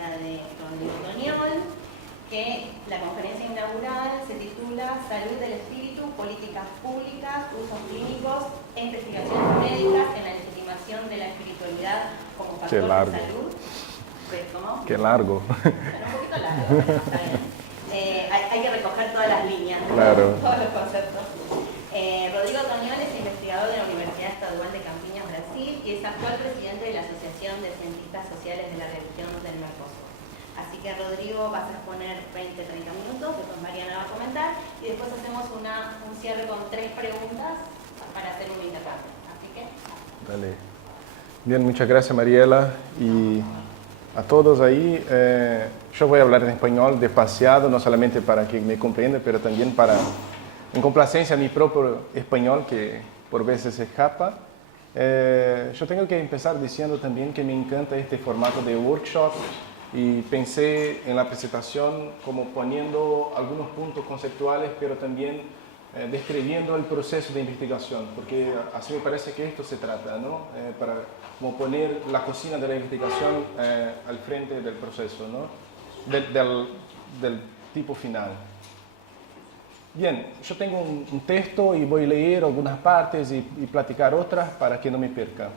la de Rodrigo Toñol, que la conferencia inaugural se titula Salud del espíritu, políticas públicas, usos clínicos e investigaciones médicas en la legitimación de la espiritualidad como factor de salud. ¿Cómo? Qué largo. Bueno, un poquito largo, pero está bien. Hay que recoger todas las líneas, claro. Todos los conceptos. Rodrigo Toñol es investigador de la Universidad Estadual de Campiñas, Brasil, y es actual presidente de la Asociación de Cientistas Sociales de la región del Mercosur. Así que Rodrigo vas a poner 20-30 minutos, después Mariana va a comentar, y después hacemos un cierre con 3 preguntas para hacer un intercambio. Así que... Dale. Bien, muchas gracias Mariela, y a todos ahí. Yo voy a hablar en español despaciado, no solamente para que me comprendan, pero también para, en complacencia a mi propio español, que por veces se escapa. Yo tengo que empezar diciendo también que me encanta este formato de workshop, y pensé en la presentación como poniendo algunos puntos conceptuales, pero también describiendo el proceso de investigación, porque así me parece que esto se trata, ¿no? Para como poner la cocina de la investigación al frente del proceso, ¿no? Del tipo final. Bien, yo tengo un texto y voy a leer algunas partes y platicar otras para que no me perca.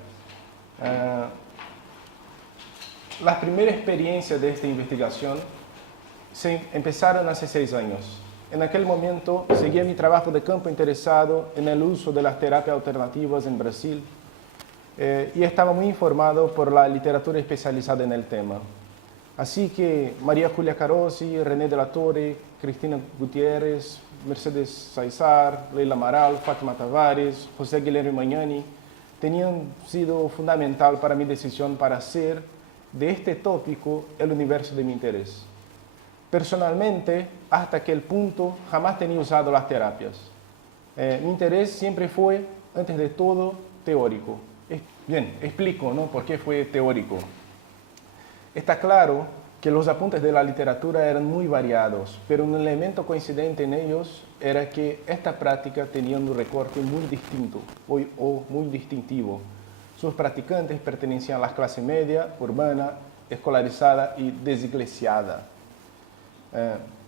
Las primeras experiencias de esta investigación se empezaron hace 6 años. En aquel momento seguía mi trabajo de campo interesado en el uso de las terapias alternativas en Brasil y estaba muy informado por la literatura especializada en el tema. Así que María Julia Carossi, René de la Torre, Cristina Gutiérrez, Mercedes Saizar, Leila Amaral, Fátima Tavares, José Guilherme Magnani tenían sido fundamental para mi decisión para hacer de este tópico el universo de mi interés. Personalmente, hasta aquel punto, jamás tenía usado las terapias. Mi interés siempre fue, antes de todo, teórico. Bien, explico, ¿no?, por qué fue teórico. Está claro que los apuntes de la literatura eran muy variados, pero un elemento coincidente en ellos era que esta práctica tenía un recorte muy distinto o muy distintivo. Sus practicantes pertenecían a la clase media, urbana, escolarizada y desiglesiada.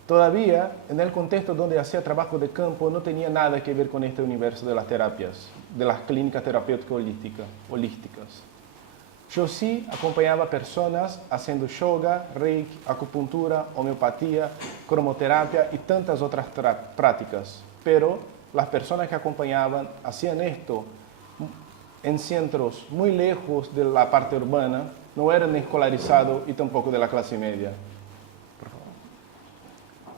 Todavía, en el contexto donde hacía trabajo de campo, no tenía nada que ver con este universo de las terapias, de las clínicas terapéuticas holísticas. Yo sí acompañaba personas haciendo yoga, reiki, acupuntura, homeopatía, cromoterapia y tantas otras prácticas, pero las personas que acompañaban hacían esto en centros muy lejos de la parte urbana, no eran escolarizados y tampoco de la clase media.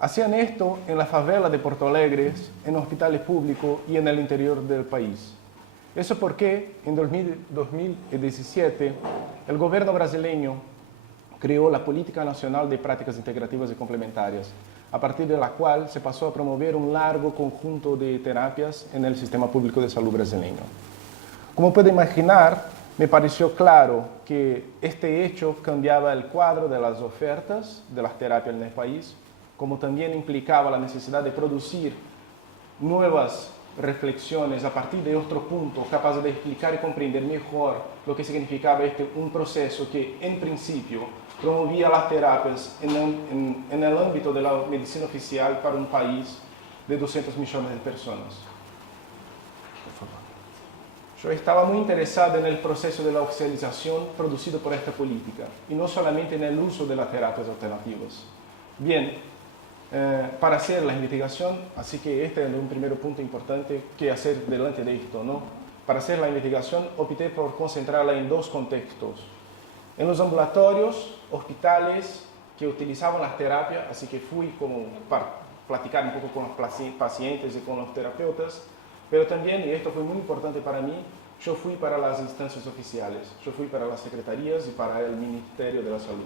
Hacían esto en la favela de Porto Alegre, en hospitales públicos y en el interior del país. Eso porque en 2017 el gobierno brasileño creó la Política Nacional de Prácticas Integrativas y Complementarias, a partir de la cual se pasó a promover un largo conjunto de terapias en el sistema público de salud brasileño. Como puede imaginar, me pareció claro que este hecho cambiaba el cuadro de las ofertas de las terapias en el país, como también implicaba la necesidad de producir nuevas reflexiones a partir de otro punto, capaces de explicar y comprender mejor lo que significaba un proceso que, en principio, promovía las terapias en el ámbito de la medicina oficial para un país de 200 millones de personas. Por favor. Yo estaba muy interesado en el proceso de la oficialización producido por esta política, y no solamente en el uso de las terapias alternativas. Bien, para hacer la investigación, así que este es un primer punto importante que hacer delante de esto, ¿no? Para hacer la investigación opté por concentrarla en 2 contextos. En los ambulatorios, hospitales que utilizaban las terapias, así que fui como para platicar un poco con los pacientes y con los terapeutas, pero también, y esto fue muy importante para mí, yo fui para las instancias oficiales, yo fui para las secretarías y para el Ministerio de la Salud.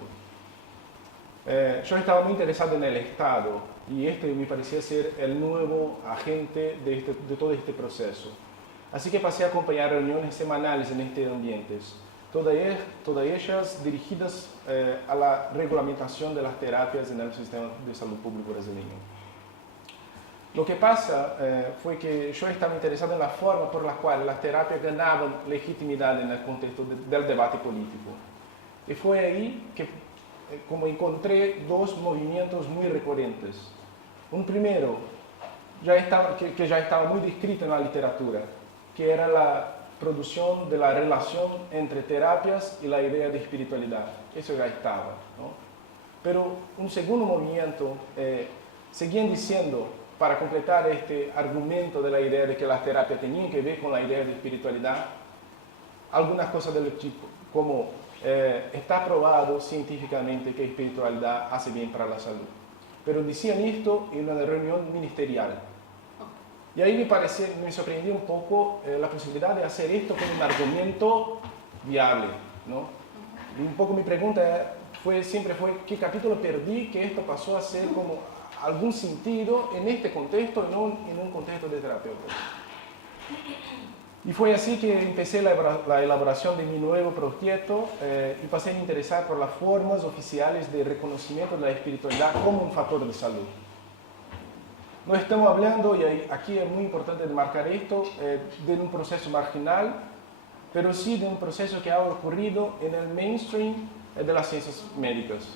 Yo estaba muy interesado en el Estado y este me parecía ser el nuevo agente de todo este proceso. Así que pasé a acompañar reuniones semanales en este ambiente, todas ellas dirigidas a la regulamentación de las terapias en el sistema de salud público brasileño. Lo que pasa fue que yo estaba interesado en la forma por la cual las terapias ganaban legitimidad en el contexto del debate político. Y fue ahí que como encontré dos movimientos muy recurrentes. Un primero, que ya estaba muy descrito en la literatura, que era la producción de la relación entre terapias y la idea de espiritualidad. Eso ya estaba, ¿no? Pero un segundo movimiento, seguían diciendo, para completar este argumento de la idea de que la terapia tenía que ver con la idea de espiritualidad, algunas cosas del tipo, como está probado científicamente que espiritualidad hace bien para la salud. Pero decían esto en una reunión ministerial. Y ahí me sorprendió un poco la posibilidad de hacer esto con un argumento viable, ¿no? Y un poco mi pregunta siempre fue, ¿qué capítulo perdí que esto pasó a ser como algún sentido en este contexto y no en un contexto de terapeuta? Y fue así que empecé la elaboración de mi nuevo proyecto y pasé a interesar por las formas oficiales de reconocimiento de la espiritualidad como un factor de salud. No estamos hablando, y aquí es muy importante marcar esto, de un proceso marginal, pero sí de un proceso que ha ocurrido en el mainstream de las ciencias médicas.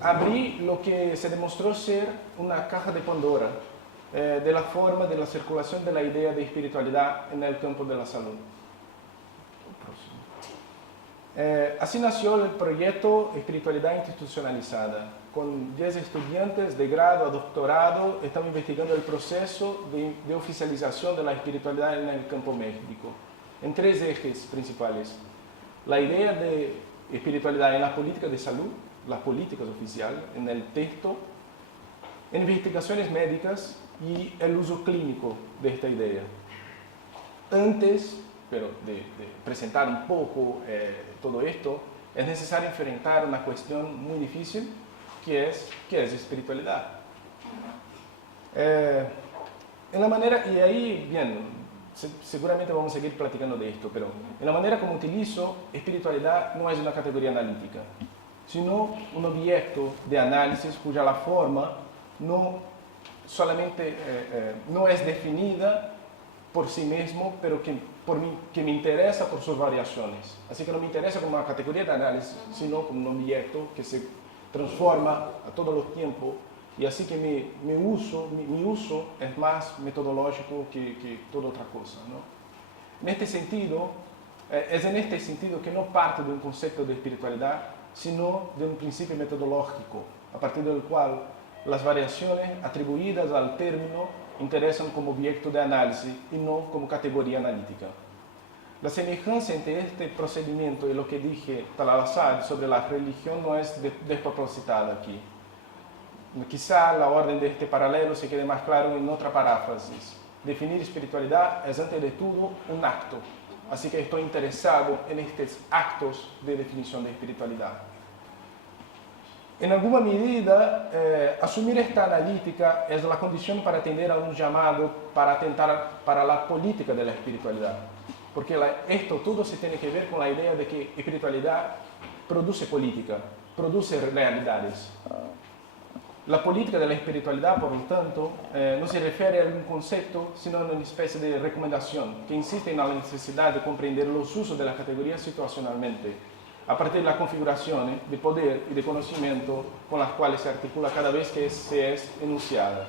Abrí lo que se demostró ser una caja de Pandora de la forma de la circulación de la idea de espiritualidad en el campo de la salud. Así nació el proyecto Espiritualidad Institucionalizada. Con 10 estudiantes de grado a doctorado, estamos investigando el proceso de oficialización de la espiritualidad en el campo médico, en 3 ejes principales. La idea de espiritualidad en las políticas de salud, las políticas oficiales, en el texto, en investigaciones médicas y el uso clínico de esta idea. Antes, pero de presentar un poco todo esto, es necesario enfrentar una cuestión muy difícil, que es espiritualidad. En la manera, y ahí, bien, seguramente vamos a seguir platicando de esto, pero en la manera como utilizo, espiritualidad no es una categoría analítica, sino un objeto de análisis cuya la forma no solamente no es definida por sí mismo, pero que me interesa por sus variaciones. Así que no me interesa como una categoría de análisis, sino como un objeto que se transforma a todos los tiempos, y así que mi uso es más metodológico que toda otra cosa, ¿no? En este sentido, es en este sentido que no parte de un concepto de espiritualidad, sino de un principio metodológico, a partir del cual las variaciones atribuidas al término interesan como objeto de análisis y no como categoría analítica. La semejanza entre este procedimiento y lo que dije al azar sobre la religión no es despropositada aquí. Quizá la orden de este paralelo se quede más claro en otra paráfrasis. Definir espiritualidad es antes de todo un acto. Así que estoy interesado en estos actos de definición de espiritualidad. En alguna medida, asumir esta analítica es la condición para atender a un llamado para atentar para la política de la espiritualidad. Porque esto todo se tiene que ver con la idea de que espiritualidad produce política, produce realidades. La política de la espiritualidad, por lo tanto, no se refiere a un concepto, sino a una especie de recomendación que insiste en la necesidad de comprender los usos de la categoría situacionalmente, a partir de las configuraciones de poder y de conocimiento con las cuales se articula cada vez que se es enunciada.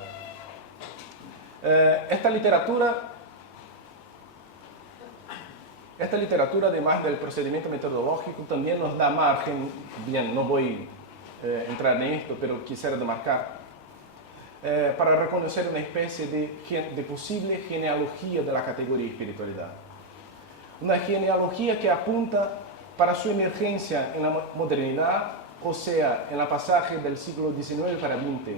Esta literatura, además del procedimiento metodológico, también nos da margen, bien, no voy a entrar en esto, pero quisiera demarcar, para reconocer una especie de posible genealogía de la categoría espiritualidad. Una genealogía que apunta para su emergencia en la modernidad, o sea, en el pasaje del siglo XIX para XX,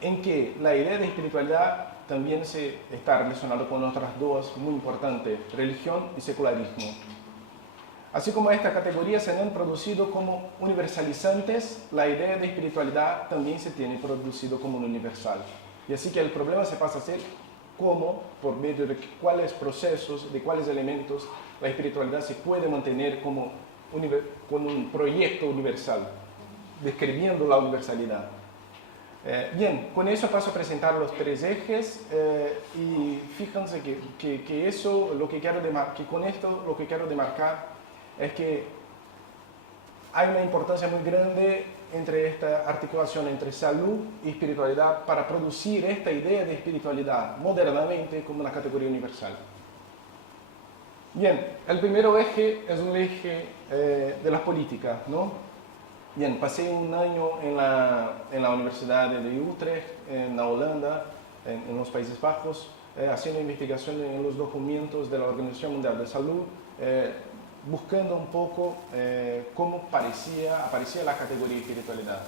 en que la idea de espiritualidad también está relacionada con otras dos muy importantes, religión y secularismo. Así como estas categorías se han producido como universalizantes, la idea de espiritualidad también se tiene producido como universal. Y así que el problema se pasa a ser cómo, por medio de cuáles procesos, de cuáles elementos, la espiritualidad se puede mantener como un proyecto universal, describiendo la universalidad. Bien, con eso paso a presentar los 3 ejes y fíjense que con esto lo que quiero demarcar es que hay una importancia muy grande entre esta articulación entre salud y espiritualidad para producir esta idea de espiritualidad modernamente como una categoría universal. Bien, el primero eje es un eje de las políticas, ¿no? Bien, pasé un año en la Universidad de Utrecht, en Holanda, en los Países Bajos, haciendo investigación en los documentos de la Organización Mundial de Salud, buscando un poco cómo aparecía la categoría de espiritualidad.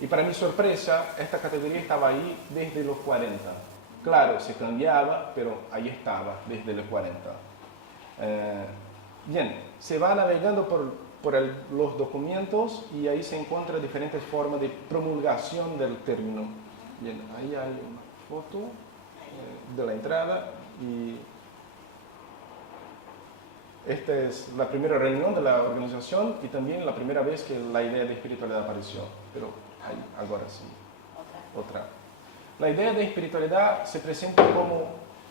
Y para mi sorpresa, esta categoría estaba ahí desde los 40. Claro, se cambiaba, pero ahí estaba desde los 40. Bien, se va navegando por los documentos y ahí se encuentran diferentes formas de promulgación del término. Bien, ahí hay una foto de la entrada y esta es la primera reunión de la organización y también la primera vez que la idea de espiritualidad apareció, pero ahora sí. Otra. La idea de espiritualidad se presenta como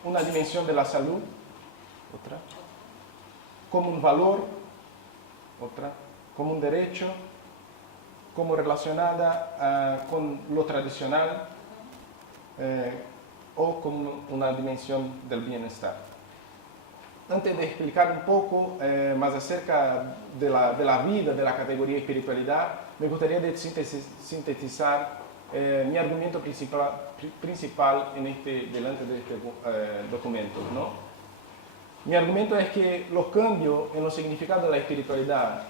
una dimensión de la salud, otra, como un valor, otra, como un derecho, como relacionada con lo tradicional o como una dimensión del bienestar. Antes de explicar un poco más acerca de la vida de la categoría espiritualidad, me gustaría sintetizar mi argumento principal delante de este documento, ¿no? Mi argumento es que los cambios en los significados de la espiritualidad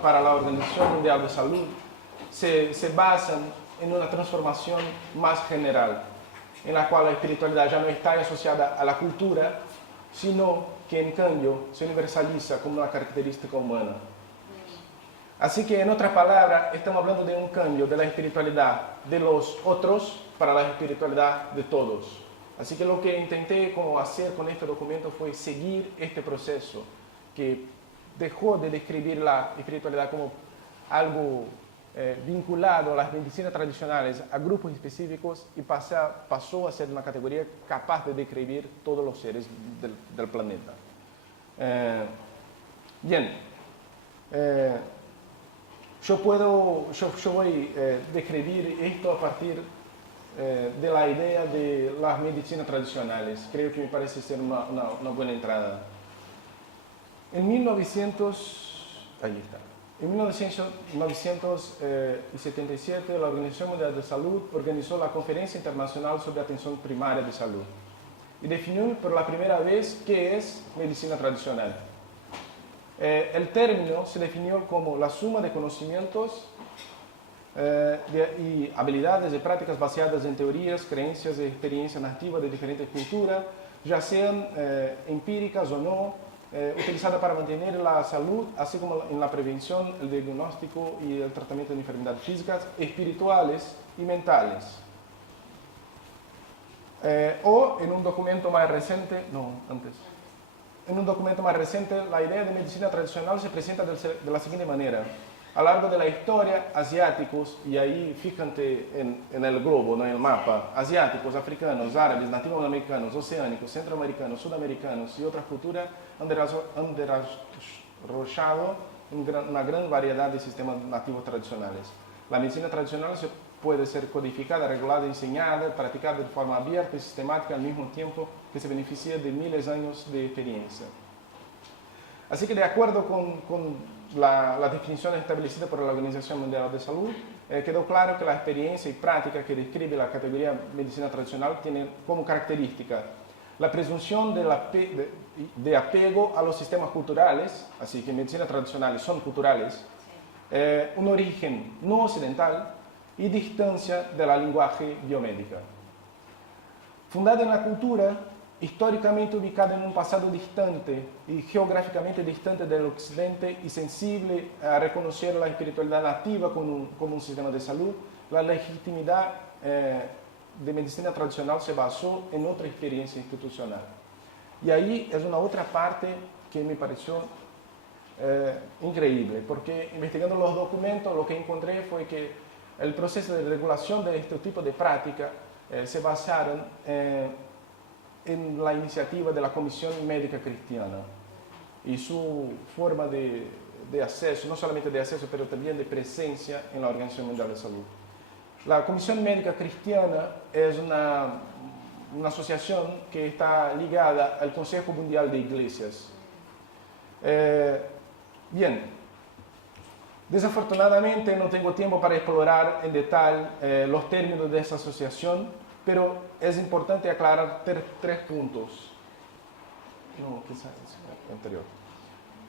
para la Organización Mundial de Salud se basan en una transformación más general, en la cual la espiritualidad ya no está asociada a la cultura, sino que en cambio se universaliza como una característica humana. Así que, en otras palabras, estamos hablando de un cambio de la espiritualidad de los otros para la espiritualidad de todos. Así que lo que intenté hacer con este documento fue seguir este proceso que dejó de describir la espiritualidad como algo vinculado a las medicinas tradicionales, a grupos específicos, y pasó a ser una categoría capaz de describir todos los seres del planeta. Bien, yo voy a describir esto a partir de la idea de las medicinas tradicionales. Creo que me parece ser una buena entrada. En 1977, la Organización Mundial de Salud organizó la Conferencia Internacional sobre Atención Primaria de Salud y definió por la primera vez qué es medicina tradicional. El término se definió como la suma de conocimientos y habilidades y prácticas basadas en teorías, creencias y experiencias nativas de diferentes culturas, ya sean empíricas o no, utilizada para mantener la salud, así como en la prevención, el diagnóstico y el tratamiento de enfermedades físicas, espirituales y mentales. O en un documento más reciente, en un documento más reciente, la idea de medicina tradicional se presenta de la siguiente manera. A lo largo de la historia, asiáticos, y ahí fíjate en el globo, ¿no? En el mapa, asiáticos, africanos, árabes, nativos americanos, oceánicos, centroamericanos, sudamericanos y otras culturas han desarrollado una gran variedad de sistemas nativos tradicionales. La medicina tradicional puede ser codificada, regulada, enseñada, practicada de forma abierta y sistemática al mismo tiempo que se beneficia de miles de años de experiencia. Así que, de acuerdo con la definición establecida por la Organización Mundial de Salud, quedó claro que la experiencia y práctica que describe la categoría medicina tradicional tiene como característica la presunción de apego a los sistemas culturales, así que medicinas tradicionales son culturales, un origen no occidental y distancia de la lenguaje biomédica. Fundada en la cultura, históricamente ubicada en un pasado distante y geográficamente distante del occidente y sensible a reconocer la espiritualidad nativa como un sistema de salud, la legitimidad de medicina tradicional se basó en otra experiencia institucional. Y ahí es una otra parte que me pareció increíble, porque investigando los documentos lo que encontré fue que el proceso de regulación de este tipo de práctica se basaron en la iniciativa de la Comisión Médica Cristiana y su forma de de acceso, no solamente de acceso, pero también de presencia en la Organización Mundial de Salud. La Comisión Médica Cristiana es una asociación que está ligada al Consejo Mundial de Iglesias. Bien, desafortunadamente no tengo tiempo para explorar en detalle los términos de esa asociación, pero es importante aclarar tres puntos. No, quizás es anterior.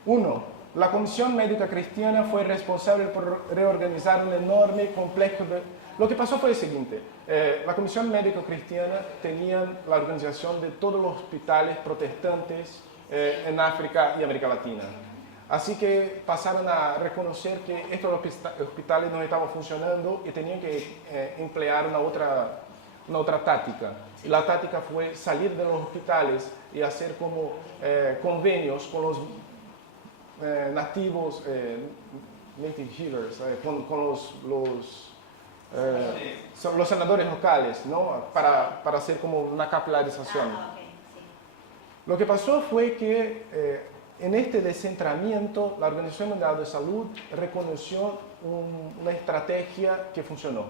Uno, la Comisión Médica Cristiana fue responsable por reorganizar un enorme complejo de... Lo que pasó fue el siguiente, la Comisión Médica Cristiana tenía la organización de todos los hospitales protestantes en África y América Latina. Así que pasaron a reconocer que estos hospitales no estaban funcionando y tenían que emplear una otra táctica. Y la táctica fue salir de los hospitales y hacer como convenios con los nativos, native healers, con los senadores locales, ¿no? para hacer como una capilarización. Okay, sí. Lo que pasó fue que en este descentramiento la Organización Mundial de Salud reconoció una estrategia que funcionó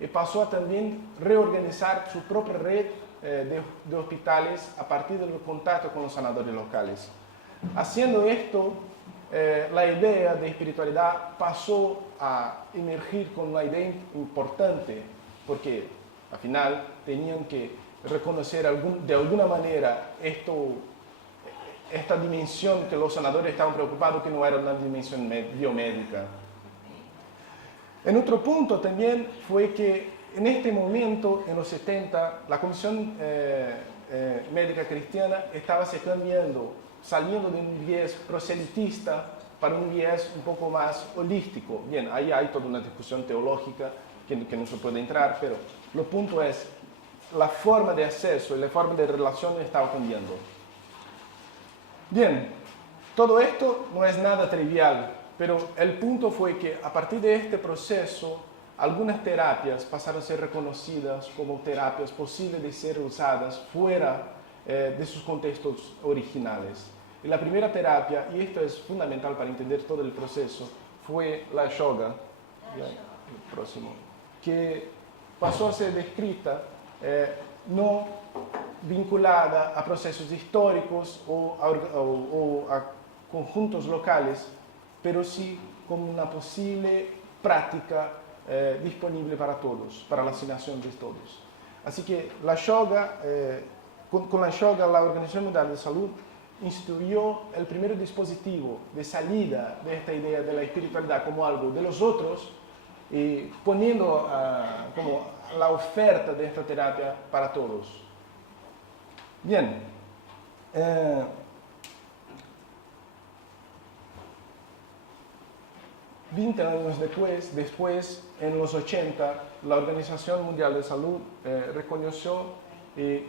y pasó a también reorganizar su propia red de hospitales a partir del contacto con los sanadores locales. Haciendo esto, la idea de espiritualidad pasó a emergir con una idea importante, porque al final tenían que reconocer de alguna manera esta dimensión que los sanadores estaban preocupados, que no era una dimensión biomédica. En otro punto también fue que en este momento, en los 70, la Comisión Médica Cristiana estaba se cambiando, saliendo de un viés proselitista para un viés un poco más holístico. Bien, ahí hay toda una discusión teológica que no se puede entrar, pero el punto es, la forma de acceso y la forma de relación estaba cambiando. Bien, todo esto no es nada trivial, pero el punto fue que a partir de este proceso, algunas terapias pasaron a ser reconocidas como terapias posibles de ser usadas fuera de sus contextos originales. Y la primera terapia, y esto es fundamental para entender todo el proceso, fue la yoga, el próximo, que pasó a ser descrita no vinculada a procesos históricos o a conjuntos locales, pero sí como una posible práctica disponible para todos, para la asignación de todos. Así que la yoga, con la yoga, la Organización Mundial de Salud instituyó el primer dispositivo de salida de esta idea de la espiritualidad como algo de los otros y poniendo como la oferta de esta terapia para todos. Bien, 20 años después, en los 80, la Organización Mundial de Salud reconoció y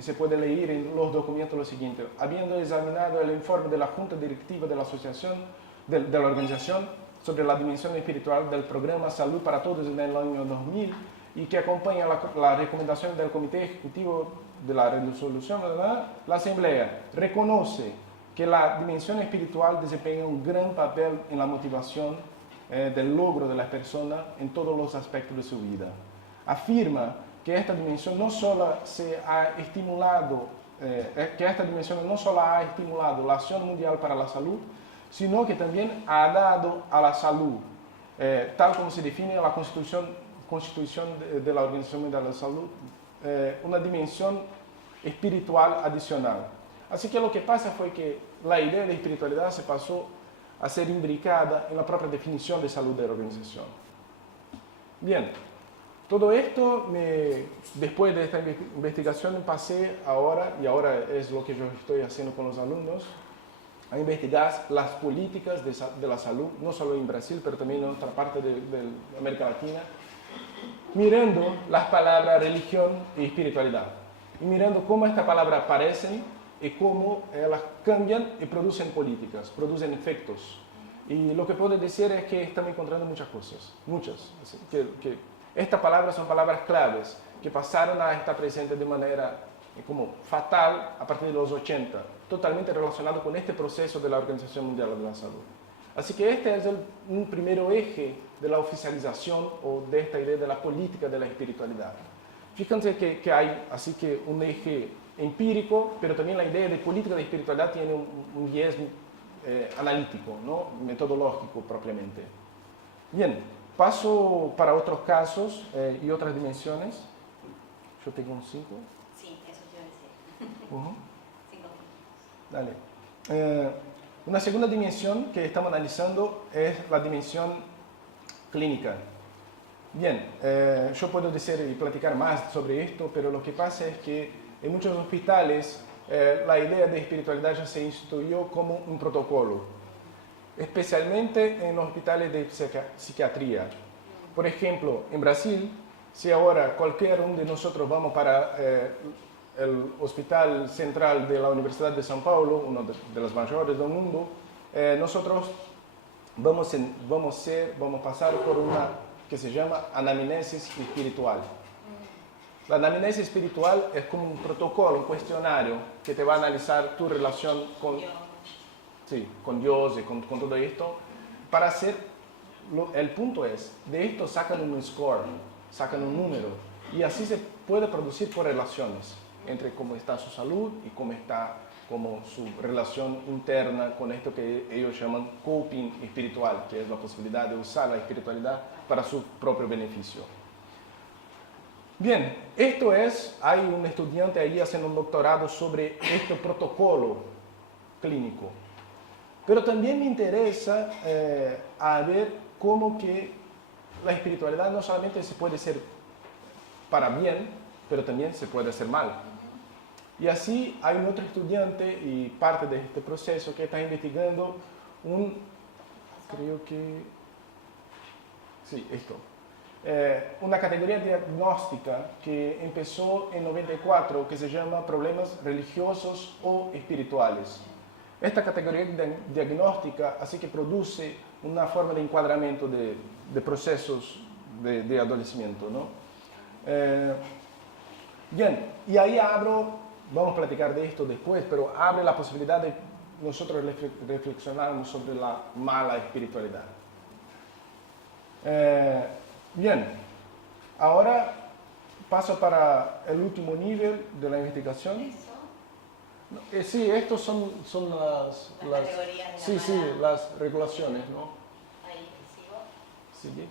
se puede leer en los documentos lo siguiente. Habiendo examinado el informe de la Junta Directiva de la Asociación, de la Organización, sobre la dimensión espiritual del programa Salud para Todos en el año 2000 y que acompaña la recomendación del Comité Ejecutivo de la Resolución, la Asamblea reconoce que la dimensión espiritual desempeña un gran papel en la motivación del logro de la persona en todos los aspectos de su vida. Afirma que esta dimensión no solo ha estimulado la acción mundial para la salud, sino que también ha dado a la salud, tal como se define en la Constitución de la Organización Mundial de la Salud, una dimensión espiritual adicional. Así que lo que pasa fue que la idea de espiritualidad se pasó a ser imbricada en la propia definición de salud de la organización. Bien, todo esto, después de esta investigación, pasé ahora, y ahora es lo que yo estoy haciendo con los alumnos, a investigar las políticas de la salud, no solo en Brasil, pero también en otra parte de América Latina, mirando las palabras religión y espiritualidad, y mirando cómo estas palabras aparecen y cómo ellas cambian y producen políticas, producen efectos. Y lo que puedo decir es que estamos encontrando muchas cosas, así, que estas palabras son palabras claves, que pasaron a estar presentes de manera como fatal a partir de los 80, totalmente relacionado con este proceso de la Organización Mundial de la Salud. Así que este es un primer eje de la oficialización o de esta idea de la política de la espiritualidad. Fíjense que hay así que un eje empírico, pero también la idea de política de espiritualidad tiene un guiez analítico, ¿no? Metodológico propiamente. Bien, paso para otros casos y otras dimensiones. Yo tengo un 5. Sí, eso te iba a decir. 5 Dale. Una segunda dimensión que estamos analizando es la dimensión clínica. Bien, yo puedo decir y platicar más sobre esto, pero lo que pasa es que en muchos hospitales la idea de espiritualidad ya se instituyó como un protocolo, especialmente en los hospitales de psiquiatría. Por ejemplo, en Brasil, si ahora cualquier uno de nosotros vamos para el Hospital Central de la Universidad de São Paulo, uno de los mayores del mundo, nosotros vamos a pasar por una que se llama anamnesis espiritual. La anamnesis espiritual es como un protocolo, un cuestionario que te va a analizar tu relación con Dios y con todo esto. Para hacer, el punto es, de esto sacan un score, sacan un número, y así se puede producir correlaciones entre cómo está su salud y cómo está como su relación interna con esto que ellos llaman coping espiritual, que es la posibilidad de usar la espiritualidad para su propio beneficio. Bien, hay un estudiante ahí haciendo un doctorado sobre este protocolo clínico, pero también me interesa a ver cómo que la espiritualidad no solamente se puede ser para bien, pero también se puede hacer mal. Y así hay un otro estudiante y parte de este proceso que está investigando una categoría diagnóstica que empezó en 94 que se llama problemas religiosos o espirituales. Esta categoría diagnóstica así que produce una forma de encuadramiento de procesos de adolecimiento, ¿no? Bien, y ahí vamos a platicar de esto después, pero abre la posibilidad de nosotros reflexionarnos sobre la mala espiritualidad. Bien, ahora paso para el último nivel de la investigación. Sí, estos son las categorías de las regulaciones, ¿no? Ahí sigo. ¿Sigue?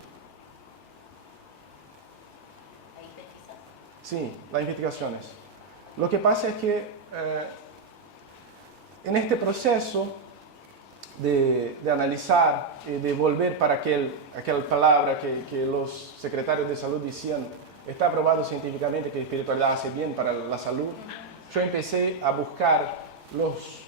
Ahí pesquisas. Sí, las investigaciones. Lo que pasa es que en este proceso de analizar y de volver para aquella palabra que los secretarios de salud decían, está aprobado científicamente que la espiritualidad hace bien para la salud, yo empecé a buscar los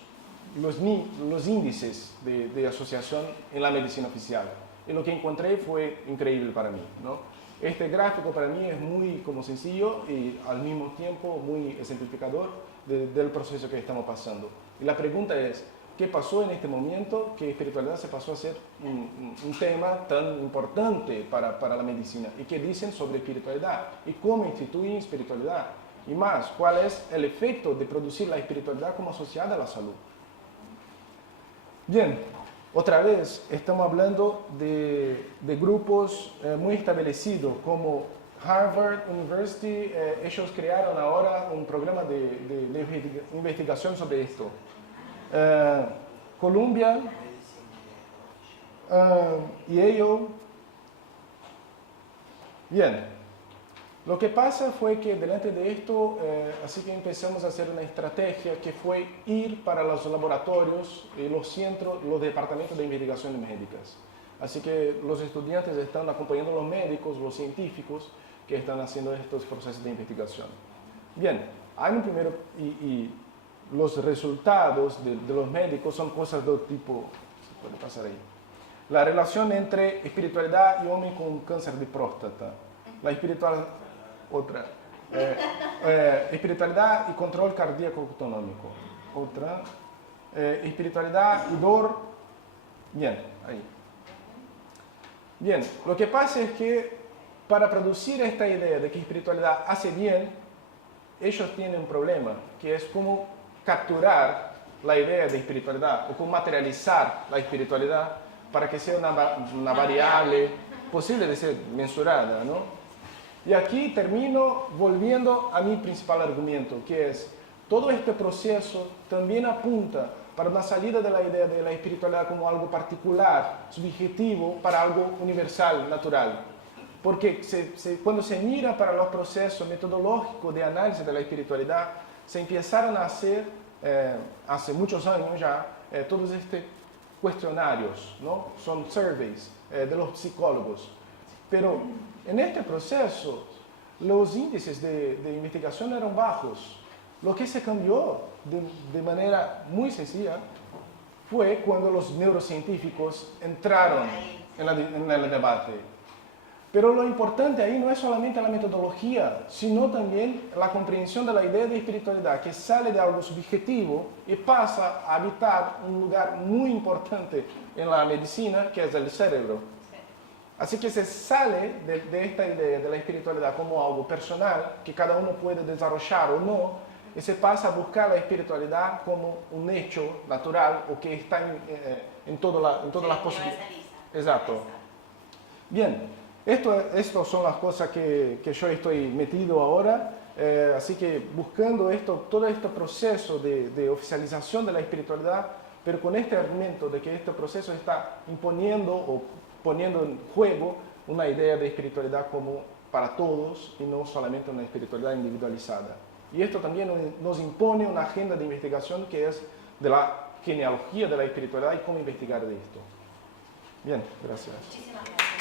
índices de asociación en la medicina oficial. Y lo que encontré fue increíble para mí, ¿no? Este gráfico para mí es muy como sencillo y al mismo tiempo muy ejemplificador del proceso que estamos pasando. Y la pregunta es, ¿qué pasó en este momento que espiritualidad se pasó a ser un tema tan importante para la medicina? ¿Y qué dicen sobre espiritualidad? ¿Y cómo instituyen espiritualidad? Y más, ¿cuál es el efecto de producir la espiritualidad como asociada a la salud? Bien, otra vez estamos hablando de grupos muy establecidos como Harvard University. Ellos crearon ahora un programa de investigación sobre esto. Columbia, Yale. Bien. Lo que pasa fue que delante de esto, así que empezamos a hacer una estrategia que fue ir para los laboratorios y los centros, los departamentos de investigaciones médicas. Así que los estudiantes están acompañando a los médicos, los científicos que están haciendo estos procesos de investigación. Bien, hay un primero, y los resultados de los médicos son cosas de tipo, se puede pasar ahí, la relación entre espiritualidad y hombre con cáncer de próstata, la espiritualidad y control cardíaco autonómico. Otra, espiritualidad y dolor. Bien, ahí. Bien, lo que pasa es que para producir esta idea de que espiritualidad hace bien, ellos tienen un problema, que es cómo capturar la idea de espiritualidad o cómo materializar la espiritualidad para que sea una variable posible de ser mensurada, ¿no? Y aquí termino volviendo a mi principal argumento, que es todo este proceso también apunta para una salida de la idea de la espiritualidad como algo particular, subjetivo, para algo universal, natural. Porque cuando se mira para los procesos metodológicos de análisis de la espiritualidad, se empezaron a hacer, hace muchos años ya, todos estos cuestionarios, ¿no? Son surveys de los psicólogos. Pero en este proceso, los índices de investigación eran bajos. Lo que se cambió de manera muy sencilla fue cuando los neurocientíficos entraron en el debate. Pero lo importante ahí no es solamente la metodología, sino también la comprensión de la idea de espiritualidad, que sale de algo subjetivo y pasa a habitar un lugar muy importante en la medicina, que es el cerebro. Así que se sale de esta idea de la espiritualidad como algo personal, que cada uno puede desarrollar o no, y se pasa a buscar la espiritualidad como un hecho natural o que está en todas las posibilidades. Exacto. Bien, estas son las cosas que yo estoy metido ahora, así que buscando todo este proceso de oficialización de la espiritualidad, pero con este argumento de que este proceso está imponiendo o poniendo en juego una idea de espiritualidad como para todos y no solamente una espiritualidad individualizada. Y esto también nos impone una agenda de investigación que es de la genealogía de la espiritualidad y cómo investigar de esto. Bien, gracias. Muchísimas gracias.